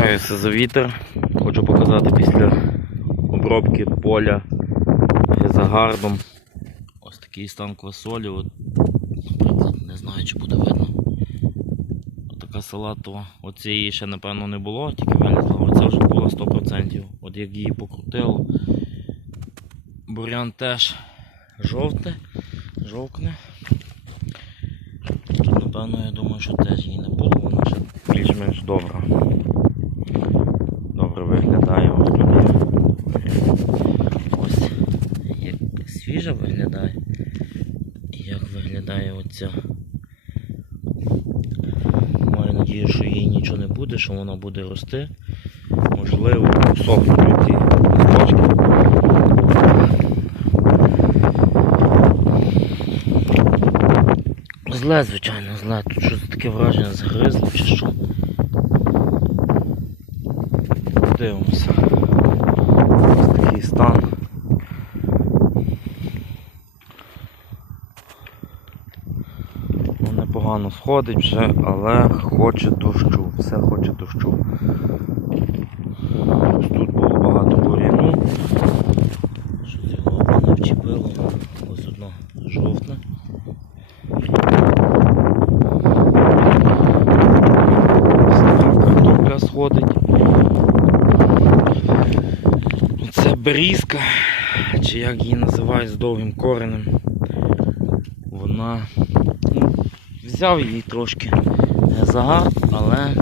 Вибачаюся за вітер. Хочу показати після обробки поля гризагардом. Ось такий стан квасолі. От, наприклад, не знаю, чи буде видно. Така салатова. Оцієї ще напевно не було, тільки вилізла. Оце вже було 100%. От як її покрутило. Бурян теж жовтне, жовкне. Тут, напевно, я думаю, що теж її не було, більш-менш добра. Добре виглядає ось тут. є. Ось як свіжа виглядає. Як виглядає оця. Маю надію, що їй нічого не буде, що вона буде рости. Можливо, сохнуть ці. Зле, звичайно, зле. Тут щось таке враження згризло чи що. Дивимося. Ось такий стан. Непогано сходить вже, але хоче дощу. Все хоче дощу. Ось тут було багато бур'яну. Щось його не вчепило. Ось одно жовтне. Картопля сходить. Це брізка, чи як її називають з довгим коренем. Вона ну, взяв її трошки загар, але